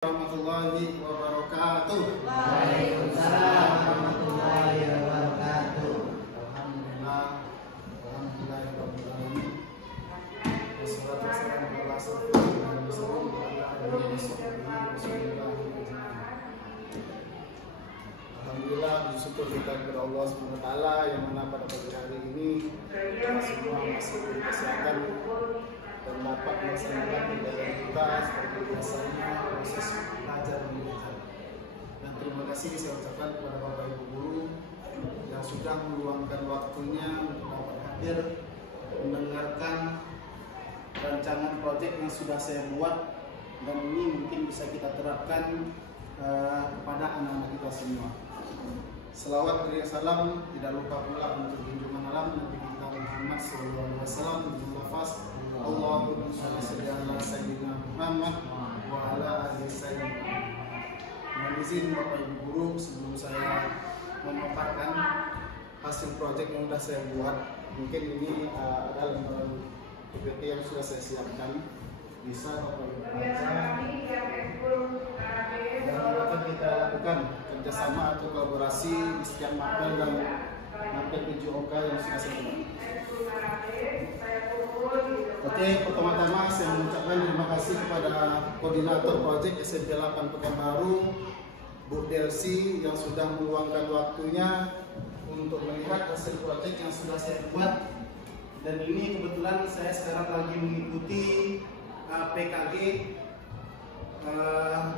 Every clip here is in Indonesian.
Warahmatullahi wabarakatuh. Waalaikumsalam warahmatullahi wabarakatuh. Alhamdulillahirrahmanirrahim. Wassalatu wassalamu ala asyrofil mursalin wa ala alihi washabbihi. Alhamdulillah, bersyukur kita kepada Allah SWT yang mana pada pagi hari ini kita semua masih diberi kesehatan dan dapat melaksanakan kegiatan kita seperti biasanya proses belajar mengajar. Dan terima kasih saya ucapkan kepada Bapak Ibu guru yang sudah meluangkan waktunya untuk dapat hadir mendengarkan rancangan proyek yang sudah saya buat, dan ini mungkin bisa kita terapkan kepada anak-anak kita semua. Selawat dan salam tidak lupa pula untuk junjungan alam Nabi kita Muhammad SAW dengan lafaz Allahumma shalli ala sayyidina Muhammad wa ala alihi sayyidina. Mohon izin Bapak Ibu guru, sebelum saya memaparkan hasil proyek yang sudah saya buat, mungkin ini ada lembaran PPT yang sudah saya siapkan, bisa Bapak Ibu baca. Dan akan kita lakukan kerjasama atau kolaborasi di setiap mapel dan mapel PJOK yang sudah saya buat. Oke, pertama-tama saya mengucapkan terima kasih kepada koordinator proyek SMP 8 Pekanbaru, Bu Delsi, yang sudah meluangkan waktunya untuk melihat hasil proyek yang sudah saya buat. Dan ini kebetulan saya sekarang lagi mengikuti PKG,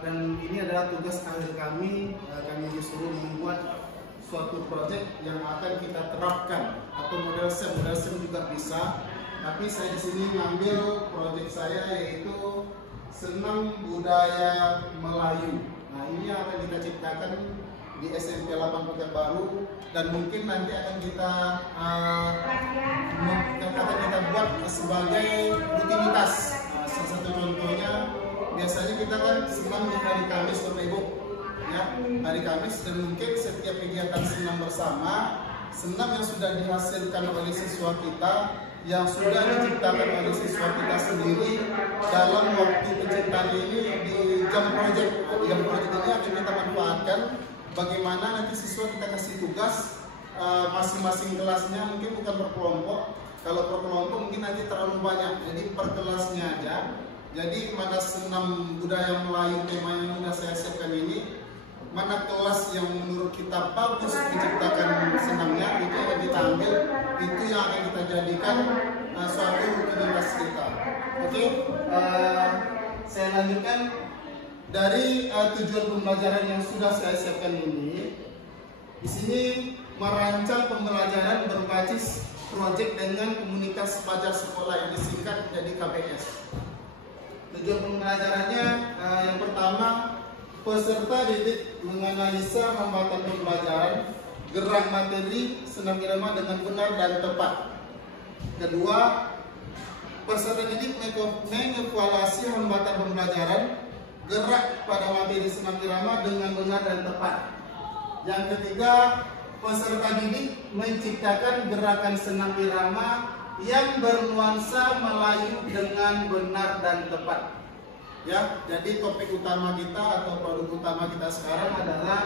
dan ini adalah tugas akhir kami. Kami disuruh membuat suatu proyek yang akan kita terapkan, atau model SEM juga bisa. Tapi saya di sini ngambil proyek saya yaitu senam budaya Melayu. Nah, ini yang akan kita ciptakan di SMP 8 Pekanbaru, dan mungkin nanti akan kita buat sebagai rutinitas. Salah satu contohnya, biasanya kita kan senam di hari Kamis, Bapak Ibu, ya, hari Kamis, dan mungkin setiap kegiatan senam bersama, senam yang sudah dihasilkan oleh siswa kita, yang sudah diciptakan oleh siswa kita sendiri dalam waktu penciptaan ini di jam proyek. Jam proyek ini akan kita manfaatkan bagaimana nanti siswa kita kasih tugas masing-masing kelasnya, mungkin bukan per kelompok. Kalau per kelompok mungkin nanti terlalu banyak, jadi per kelasnya aja. Jadi mana senam budaya Melayu tema yang sudah saya siapkan ini, mana kelas yang menurut kita bagus menciptakan senamnya, itu yang kita ambil, itu yang akan kita jadikan suatu rutinitas kita. Oke, saya lanjutkan dari tujuan pembelajaran yang sudah saya siapkan ini. Di sini merancang pembelajaran berbasis proyek dengan komunitas pelajar sekolah yang disingkat menjadi KPS. Tujuan pembelajarannya yang pertama, peserta didik menganalisa hambatan pembelajaran, gerak materi, senam irama dengan benar dan tepat. Kedua, peserta didik mengevaluasi hambatan pembelajaran, gerak pada materi senam irama dengan benar dan tepat. Yang ketiga, peserta didik menciptakan gerakan senam irama yang bernuansa Melayu dengan benar dan tepat. Ya, jadi topik utama kita atau produk utama kita sekarang adalah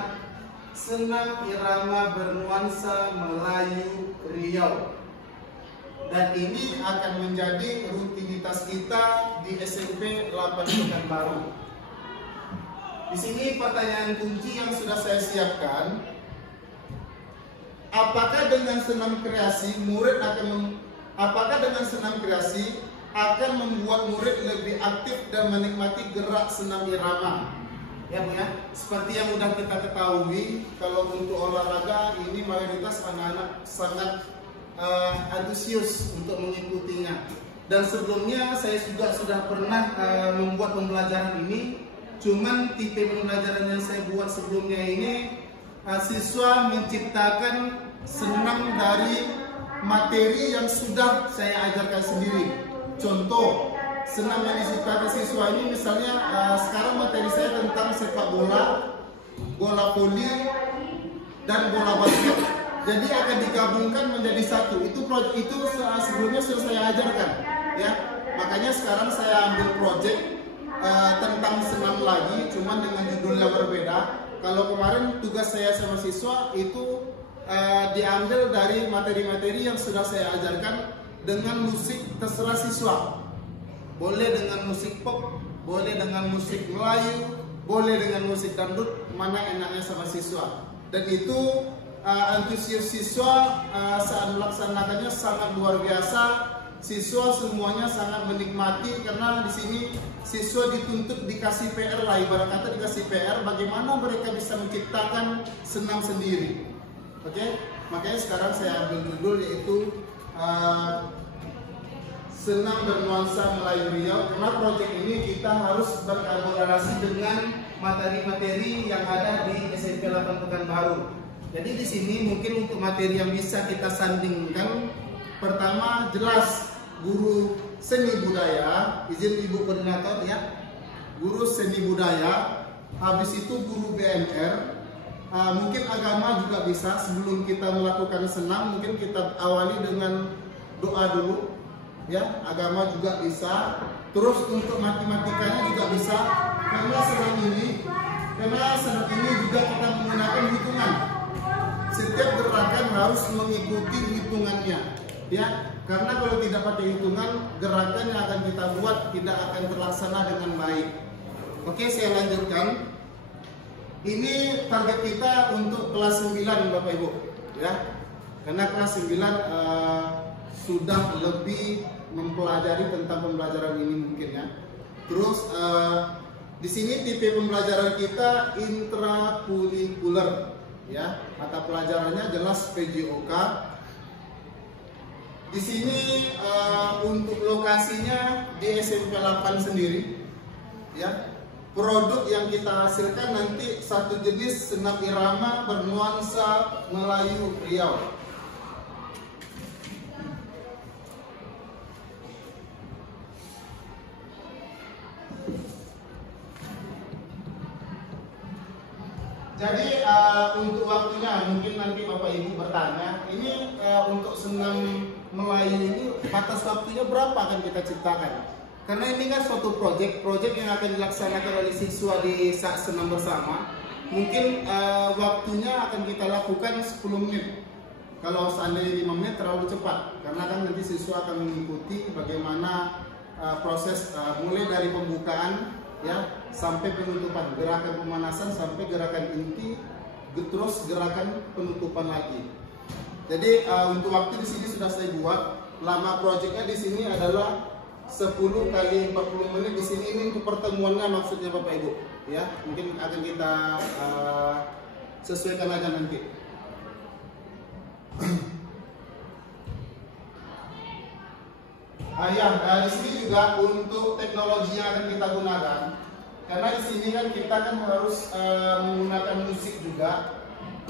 senam irama bernuansa Melayu Riau. Dan ini akan menjadi rutinitas kita di SMP 8 Pekanbaru. Di sini pertanyaan kunci yang sudah saya siapkan, apakah dengan senam kreasi akan membuat murid lebih aktif dan menikmati gerak senam irama? Ya Bu ya, seperti yang sudah kita ketahui, kalau untuk olahraga ini mayoritas anak-anak sangat antusias untuk mengikutinya. Dan sebelumnya saya juga sudah pernah membuat pembelajaran ini, cuman tipe pembelajaran yang saya buat sebelumnya ini siswa menciptakan senam dari materi yang sudah saya ajarkan sendiri. Contoh, senam yang diciptakan siswa ini misalnya sekarang materi saya tentang sepak bola, bola voli, dan bola basket. Jadi akan digabungkan menjadi satu. Itu sebelumnya sudah saya ajarkan, ya. Makanya sekarang saya ambil proyek tentang senam lagi, cuman dengan judul yang berbeda. Kalau kemarin tugas saya sama siswa itu diambil dari materi-materi yang sudah saya ajarkan dengan musik terserah siswa. Boleh dengan musik pop, boleh dengan musik Melayu, boleh dengan musik dangdut, mana enaknya sama siswa. Dan itu antusias siswa saat melaksanakannya sangat luar biasa. Siswa semuanya sangat menikmati karena di sini siswa dituntut dikasih PR lah, ibarat kata dikasih PR bagaimana mereka bisa menciptakan senam sendiri. Oke, makanya sekarang saya ambil judul yaitu senam bernuansa Melayu Riau, karena proyek ini kita harus berkolaborasi dengan materi-materi yang ada di SMP 8 Pekanbaru. Jadi di sini mungkin untuk materi yang bisa kita sandingkan, pertama jelas guru seni budaya, izin ibu koordinator ya, guru seni budaya, habis itu guru BMR, mungkin agama juga bisa. Sebelum kita melakukan senam mungkin kita awali dengan doa dulu ya, agama juga bisa. Terus untuk matematikanya juga bisa, karena senam ini juga kita menggunakan hitungan. Setiap gerakan harus mengikuti hitungannya ya, karena kalau tidak pakai hitungan, gerakan yang akan kita buat tidak akan terlaksana dengan baik. Oke, saya lanjutkan. Ini target kita untuk kelas 9 Bapak Ibu ya, karena kelas 9 sudah lebih mempelajari tentang pembelajaran ini mungkin ya. Terus di sini tipe pembelajaran kita intrakurikuler ya, mata pelajarannya jelas PJOK. Di sini untuk lokasinya di SMP 8 sendiri ya. Produk yang kita hasilkan nanti satu jenis senam irama bernuansa Melayu Riau. Jadi untuk waktunya mungkin nanti Bapak Ibu bertanya, ini untuk senam Melayu ini batas waktunya berapa akan kita ciptakan? Karena ini kan suatu proyek yang akan dilaksanakan oleh siswa di saat senam bersama. Mungkin waktunya akan kita lakukan 10 menit. Kalau seandainya 5 menit terlalu cepat, karena kan nanti siswa akan mengikuti bagaimana proses mulai dari pembukaan ya sampai penutupan, gerakan pemanasan sampai gerakan inti, terus gerakan penutupan lagi. Jadi untuk waktu di sini sudah saya buat. Lama proyeknya di sini adalah 10 kali 40 menit. Di sini ini untuk pertemuannya maksudnya Bapak Ibu ya. Mungkin akan kita sesuaikan aja nanti. Di sini juga untuk teknologi yang akan kita gunakan. Karena di sini kan kita kan harus menggunakan musik juga,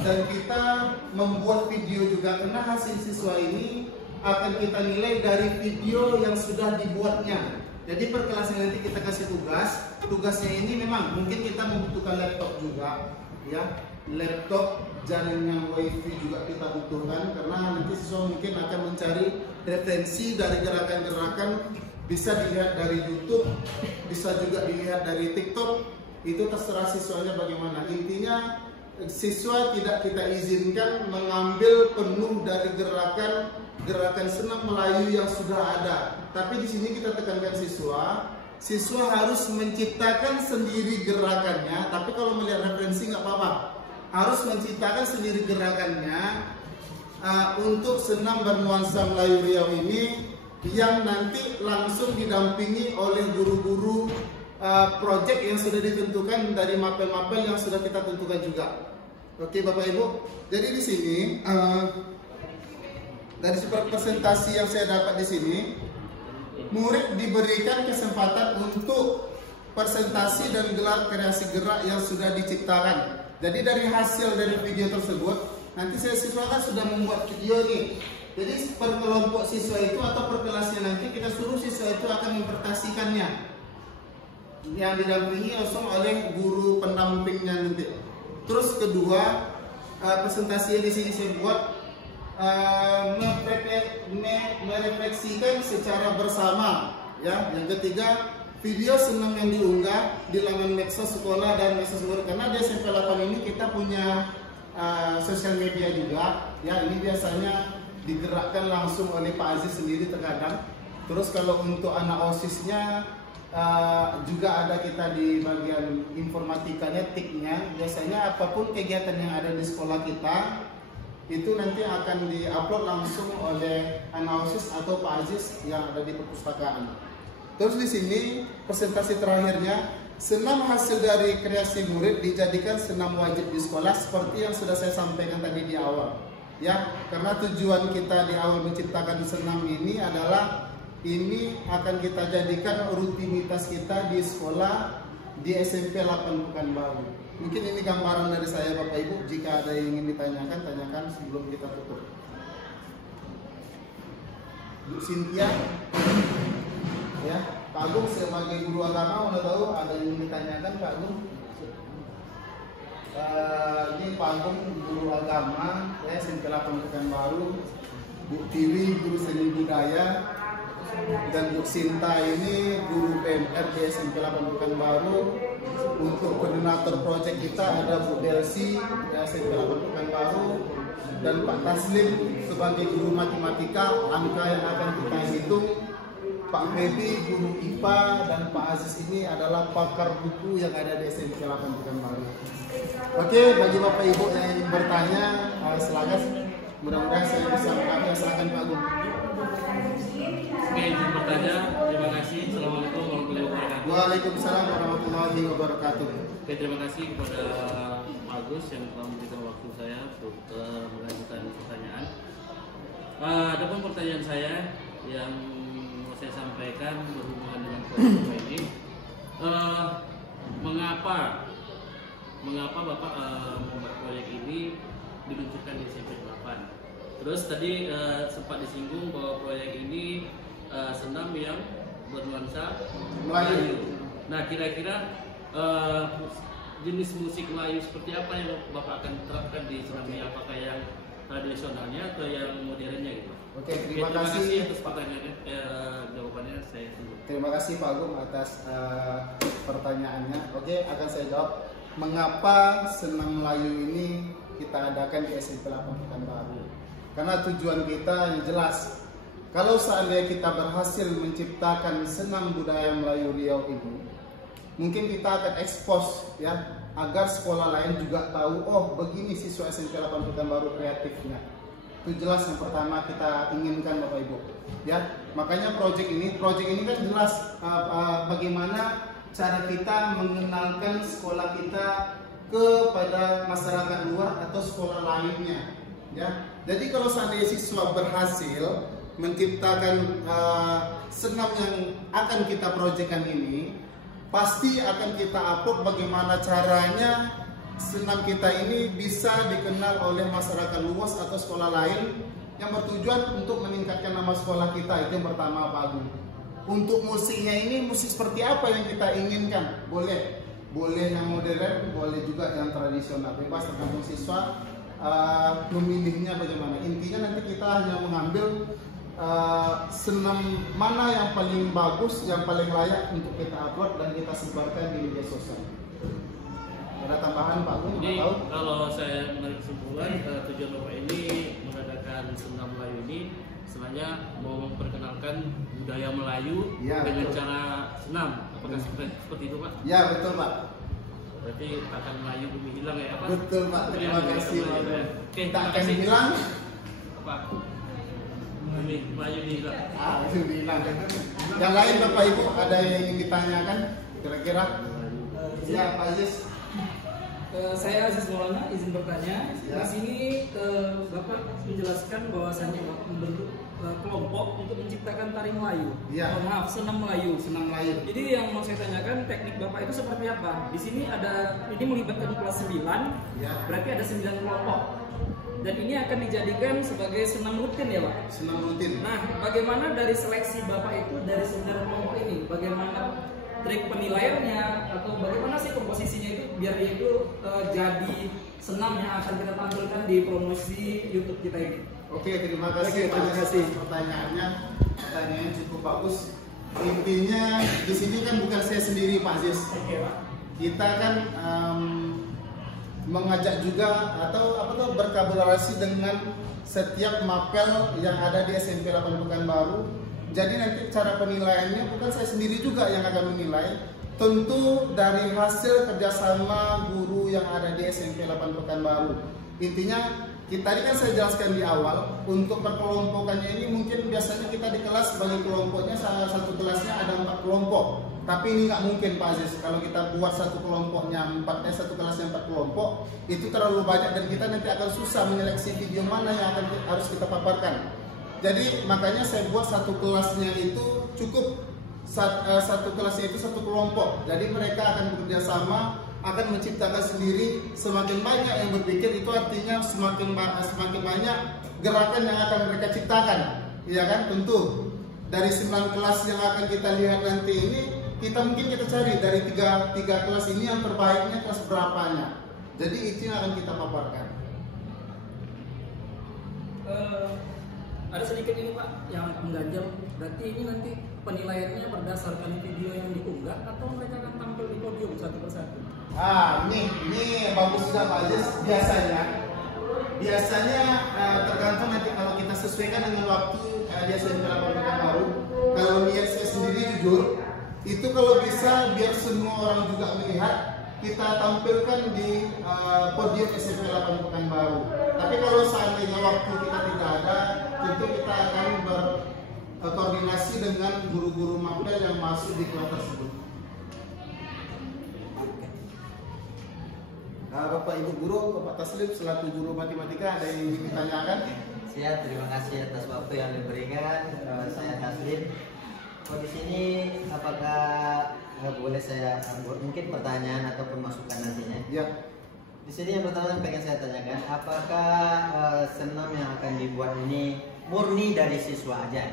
dan kita membuat video juga, karena hasil siswa ini akan kita nilai dari video yang sudah dibuatnya. Jadi per kelasnya nanti kita kasih tugasnya ini memang mungkin kita membutuhkan laptop juga ya, laptop jaringan wifi juga kita butuhkan, karena nanti siswa mungkin akan mencari referensi dari gerakan-gerakan, bisa dilihat dari YouTube, bisa juga dilihat dari TikTok. Itu terserah siswanya bagaimana. Intinya siswa tidak kita izinkan mengambil penuh dari gerakan senam Melayu yang sudah ada. Tapi di sini kita tekankan siswa harus menciptakan sendiri gerakannya. Tapi kalau melihat referensi nggak apa-apa, harus menciptakan sendiri gerakannya untuk senam bernuansa Melayu Riau ini, yang nanti langsung didampingi oleh guru-guru proyek yang sudah ditentukan dari mapel-mapel yang sudah kita tentukan juga. Oke Bapak Ibu, jadi di sini dari presentasi yang saya dapat di sini, murid diberikan kesempatan untuk presentasi dan gelar kreasi gerak yang sudah diciptakan. Jadi dari hasil dari video tersebut, nanti siswa kan sudah membuat video nih. Jadi per kelompok siswa itu atau per kelasnya nanti kita suruh siswa itu akan mempresentasikannya, yang didampingi langsung oleh guru pendampingnya nanti. Terus kedua, presentasi di sini saya buat merefleksikan secara bersama ya. Yang ketiga, video senam yang diunggah di laman medsos sekolah dan medsos murid, karena di SMP 8 ini kita punya sosial media juga ya. Ini biasanya digerakkan langsung oleh Pak Aziz sendiri terkadang. Terus kalau untuk anak OSISnya juga ada kita di bagian informatikanya, TIK-nya. Biasanya apapun kegiatan yang ada di sekolah kita itu nanti akan diupload langsung oleh anak OSIS atau Pak Aziz yang ada di perpustakaan. Terus di sini presentasi terakhirnya, senam hasil dari kreasi murid dijadikan senam wajib di sekolah seperti yang sudah saya sampaikan tadi di awal. Ya, karena tujuan kita di awal menciptakan senam ini adalah ini akan kita jadikan rutinitas kita di sekolah di SMP 8 Pekanbaru. Mungkin ini gambaran dari saya Bapak Ibu. Jika ada yang ingin ditanyakan, tanyakan sebelum kita tutup. Bu Cynthia, ya, Pak Agung sebagai guru agama, udah tahu ada yang ingin ditanyakan Pak Agung? Ini Pak Agung guru agama, ya, SMP 8 Pekanbaru. Bu Tiwi guru seni budaya, dan Bu Sinta ini guru PMR di SMP 8 Pekanbaru. Untuk koordinator proyek kita ada Bu Delsi di SMP 8 Pekanbaru, dan Pak Taslim sebagai guru matematika, angka yang akan kita hitung. Pak Febi guru IPA, dan Pak Aziz ini adalah pakar buku yang ada di SMP 8 Pekanbaru. Oke, bagi Bapak Ibu yang ingin bertanya, silakan. Mudah-mudahan saya bisa menjawab. Silakan Pak Agung. Oke, izin bertanya. Terima kasih. Assalamualaikum warahmatullahi wabarakatuh. Waalaikumsalam warahmatullahi wabarakatuh. Oke, terima kasih kepada Pak Agus yang telah memberikan waktu saya untuk mengajukan pertanyaan. Adapun pertanyaan saya yang mau saya sampaikan berhubungan dengan proyek ini, mengapa Bapak membuat proyek ini diluncurkan di SMP 8? Terus tadi sempat disinggung bahwa proyek ini senam yang bernuansa Melayu. Nah, kira-kira jenis musik Melayu seperti apa yang Bapak akan terapkan di senam ini? Apakah yang tradisionalnya atau yang modernnya gitu? Oke, terima kasih atas pertanyaannya. Jawabannya saya tunggu. Terima kasih Pak Agung atas pertanyaannya. Oke, akan saya jawab. Mengapa senam Melayu ini kita adakan di SMP 8 Pekanbaru? Karena tujuan kita yang jelas. Kalau seandainya kita berhasil menciptakan senam budaya Melayu Riau ini, mungkin kita akan ekspos ya, agar sekolah lain juga tahu, oh begini siswa SMP 8 Pekanbaru kreatifnya. Itu jelas yang pertama kita inginkan Bapak Ibu. Ya, makanya proyek ini kan jelas bagaimana cara kita mengenalkan sekolah kita kepada masyarakat luar atau sekolah lainnya. Ya, jadi kalau seandainya siswa berhasil menciptakan senam yang akan kita proyekkan ini, pasti akan kita upload bagaimana caranya senam kita ini bisa dikenal oleh masyarakat luas atau sekolah lain yang bertujuan untuk meningkatkan nama sekolah kita. Itu yang pertama Pak Agung. Untuk musiknya ini, musik seperti apa yang kita inginkan? Boleh yang modern, boleh juga yang tradisional. Bebas tergantung siswa memilihnya bagaimana. Intinya nanti kita hanya mengambil senam mana yang paling bagus, yang paling layak untuk kita upload dan kita sebarkan di media sosial. Ada tambahan Pak Agung? Jadi kalau saya menarik kesimpulan, tujuan Bapak ini mengadakan senam Melayu ini sebenarnya mau memperkenalkan budaya Melayu dengan betul. Cara senam. Apakah seperti itu Pak? Ya betul Pak. Berarti akan Melayu bumi hilang ya Pak? Betul Pak, terima kasih Pak. Oke, tak akan hilang Pak. Bumi Melayu hilang. Itu hilang. Yang lain Bapak Ibu ada yang ingin ditanyakan kira-kira? Ya Pak Aziz. Saya Aziz Maulana, izin bertanya. Ya. Di sini Bapak menjelaskan bahwasannya Bapak membentuk kelompok untuk menciptakan tari Melayu. Ya. Maaf, senam Melayu. Senam Melayu. Jadi yang mau saya tanyakan, teknik Bapak itu seperti apa? Di sini ini melibatkan kelas 9, ya. Berarti ada 9 kelompok. Dan ini akan dijadikan sebagai senam rutin ya Pak? Senam rutin. Nah, bagaimana dari seleksi Bapak itu dari 9 kelompok ini? Bagaimana trik penilaiannya atau bagaimana sih komposisinya itu biar dia itu jadi senam yang akan kita tampilkan di promosi YouTube kita ini? Oke, terima kasih. Terima kasih. Pertanyaannya cukup bagus. Intinya di sini kan bukan saya sendiri Pak Aziz. Kita kan mengajak juga atau berkolaborasi dengan setiap mapel yang ada di SMP 8 Pekanbaru. Jadi nanti cara penilaiannya bukan saya sendiri juga yang akan menilai, tentu dari hasil kerjasama guru yang ada di SMP 8 Pekanbaru. Intinya tadi kan saya jelaskan di awal, untuk perkelompokannya ini mungkin biasanya kita di kelas bagi kelompoknya satu kelasnya ada 4 kelompok. Tapi ini nggak mungkin Pak Aziz, kalau kita buat satu kelompoknya satu kelasnya 4 kelompok, itu terlalu banyak dan kita nanti akan susah menyeleksi video mana yang harus kita paparkan. Jadi makanya saya buat satu kelasnya itu cukup satu kelasnya itu satu kelompok. Jadi mereka akan bekerja sama, akan menciptakan sendiri. Semakin banyak yang berpikir itu artinya semakin banyak gerakan yang akan mereka ciptakan, ya kan? Tentu dari 9 kelas yang akan kita lihat nanti ini, kita cari dari tiga kelas ini yang terbaiknya kelas berapanya. Jadi itu yang akan kita paparkan. Ada sedikit ini Pak yang mengganjal. Berarti ini nanti penilaiannya berdasarkan video yang diunggah atau mereka akan tampil di podium satu persatu? Ini bagus juga Pak Aziz. Biasanya tergantung nanti kalau kita sesuaikan dengan waktu di SMP 8 Pekanbaru. Kalau niat saya sendiri jujur, itu kalau bisa biar semua orang juga melihat, kita tampilkan di podium SMP 8 Pekanbaru. Tapi kalau seandainya waktu kita tidak ada, tentu kita akan berkoordinasi dengan guru-guru mapel yang masuk di kelas tersebut. Bapak Ibu Guru, Bapak Taslim selaku guru matematika, ada yang ingin ditanyakan? Siap, terima kasih atas waktu yang diberikan. Saya Taslim. Di sini apakah boleh saya mungkin pertanyaan ataupun masukan nantinya? Ya. Di sini yang pertama yang pengen saya tanyakan, apakah senam yang akan dibuat ini murni dari siswa aja?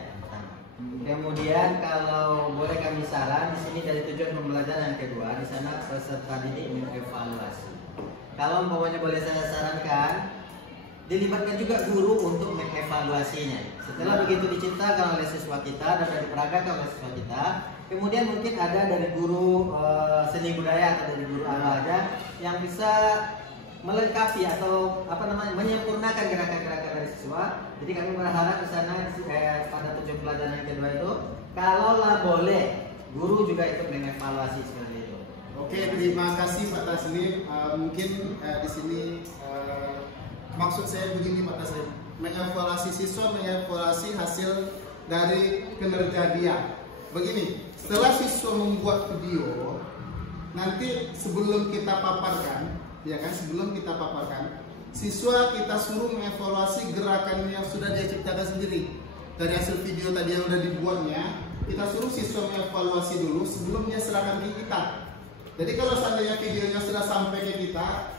Kemudian kalau boleh kami saran, di sini dari tujuan pembelajaran yang kedua, di sana peserta didik mengevaluasi. Kalau umpamanya boleh saya sarankan, dilibatkan juga guru untuk mengevaluasinya. Setelah begitu diciptakan oleh siswa kita dan diperagakan oleh siswa kita, kemudian mungkin ada dari guru seni budaya atau dari guru olahraga yang bisa melengkapi atau menyempurnakan gerakan-gerakan dari siswa. Jadi kami berharap di sana pada tujuan pelajaran yang kedua itu, kalaulah boleh, guru juga ikut mengevaluasi seperti itu. Oke, terima kasih Pak Taslim. Mungkin di sini maksud saya begini Pak Taslim, mengevaluasi siswa, mengevaluasi hasil dari kinerja dia. Begini, setelah siswa membuat video, nanti sebelum kita paparkan, ya kan, siswa kita suruh mengevaluasi gerakan yang sudah dia ciptakan sendiri. Dari hasil video tadi yang sudah dibuatnya, kita suruh siswa mengevaluasi dulu sebelum dia serahkan ke kita. Jadi kalau seandainya videonya sudah sampai ke kita,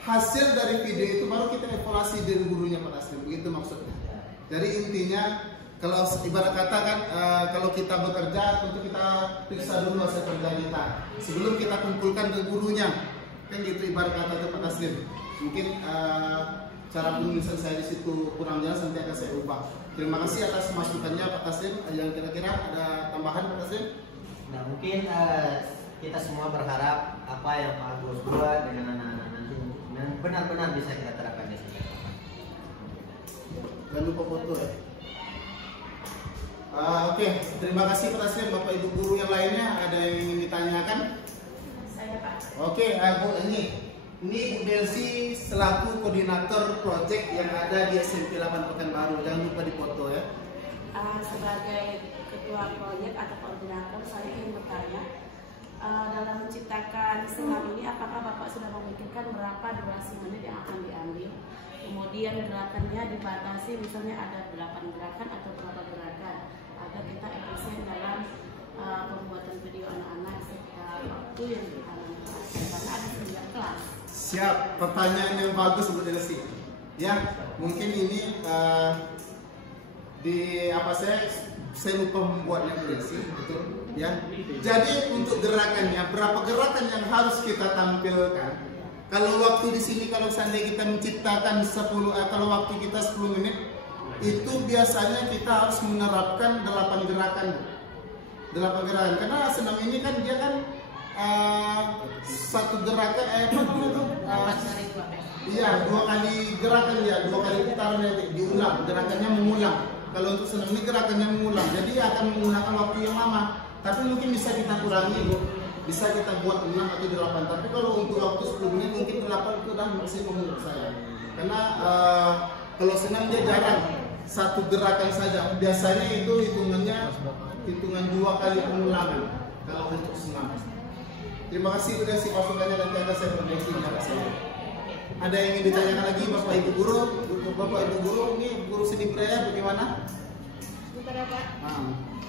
hasil dari video itu baru kita evaluasi dari gurunya Pak Taslim, begitu maksudnya. Jadi intinya, kalau ibarat kata kan, kalau kita bekerja tentu kita periksa dulu hasil kerja kita sebelum kita kumpulkan ke gurunya, kan gitu ibarat kata itu Pak Taslim. Mungkin cara penulisan saya di situ kurang jelas, nanti akan saya ubah. Terima kasih atas masukannya Pak Taslim. Yang kira-kira ada tambahan Pak Taslim? Nah mungkin kita semua berharap apa yang Pak Agus buat dengan anak-anak nanti benar-benar bisa kita terapkan di sini. Jangan lupa foto ya. Oke, terima kasih Pak Taslim. Bapak Ibu guru yang lainnya ada yang ingin ditanyakan? Saya Pak. Oke, ini Bu Delsi selaku koordinator proyek yang ada di SMP 8 Pekanbaru. Jangan lupa dipoto ya. Sebagai ketua proyek atau koordinator, saya ingin bertanya, dalam menciptakan senam ini apakah Bapak sudah memikirkan berapa durasi menit yang akan diambil? Kemudian gerakannya dibatasi, misalnya ada 8 gerakan atau berapa gerakan, agar kita efisien dalam pembuatan video anak-anak serta waktu yang kita manfaatkan, karena ada 9 kelas. Siap, pertanyaan yang bagus Bu Delsi. Ya, mungkin ini saya lupa membuatnya Bu Delsi, betul? Ya. Jadi untuk gerakannya, berapa gerakan yang harus kita tampilkan? Kalau waktu di sini, kalau seandainya kita menciptakan 10, kalau waktu kita 10 menit, itu biasanya kita harus menerapkan 8 gerakan. 8 gerakan. Karena senam ini kan dia kan satu gerakan apa namanya itu? Iya, 2 kali gerakan ya, 2 kali putaran diulang, gerakannya mengulang. Kalau untuk senam ini gerakannya mengulang, jadi akan menggunakan waktu yang lama. Tapi mungkin bisa kita kurangi, Bu. Bisa kita buat 6 atau 8. Tapi kalau untuk waktu 10 menit mungkin 8 itu udah maksimum menurut saya. Karena kalau senam dia jarang satu gerakan saja. Biasanya itu hitungan 2 kali pengulangan kalau untuk senam. Terima kasih udah sih masukannya, nanti akan saya perbaiki di saya. Ada yang ingin ditanyakan lagi Bapak Ibu Guru? Bapak Ibu Guru, ini guru seni budaya bagaimana?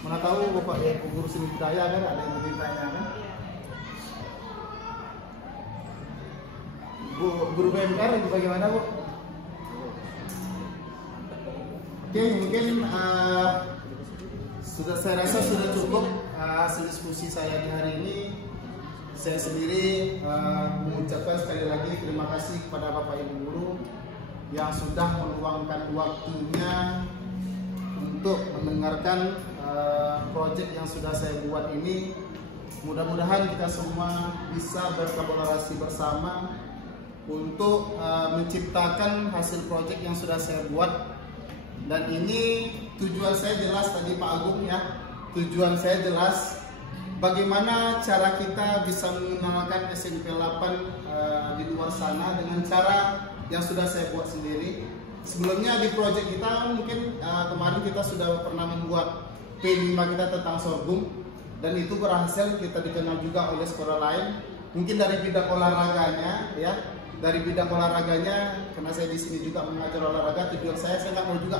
Mana tahu Bapak Ibu Guru seni budaya kan ada yang ingin ditanyakan? Guru BMR itu bagaimana Bu? Oke, mungkin saya rasa sudah cukup diskusi saya di hari ini. Saya sendiri mengucapkan sekali lagi terima kasih kepada Bapak Ibu Guru yang sudah meluangkan waktunya untuk mendengarkan proyek yang sudah saya buat ini. Mudah-mudahan kita semua bisa berkolaborasi bersama untuk menciptakan hasil proyek yang sudah saya buat. Dan ini tujuan saya jelas tadi Pak Agung ya. Tujuan saya jelas bagaimana cara kita bisa mengenalkan SMP 8 di luar sana dengan cara yang sudah saya buat sendiri. Sebelumnya di proyek kita mungkin kemarin kita sudah pernah membuat P5 kita tentang sorghum, dan itu berhasil, kita dikenal juga oleh sekolah lain. Mungkin dari bidang olahraganya ya, dari bidang olahraganya, karena saya di sini juga mengajar olahraga, tujuan saya nggak mau juga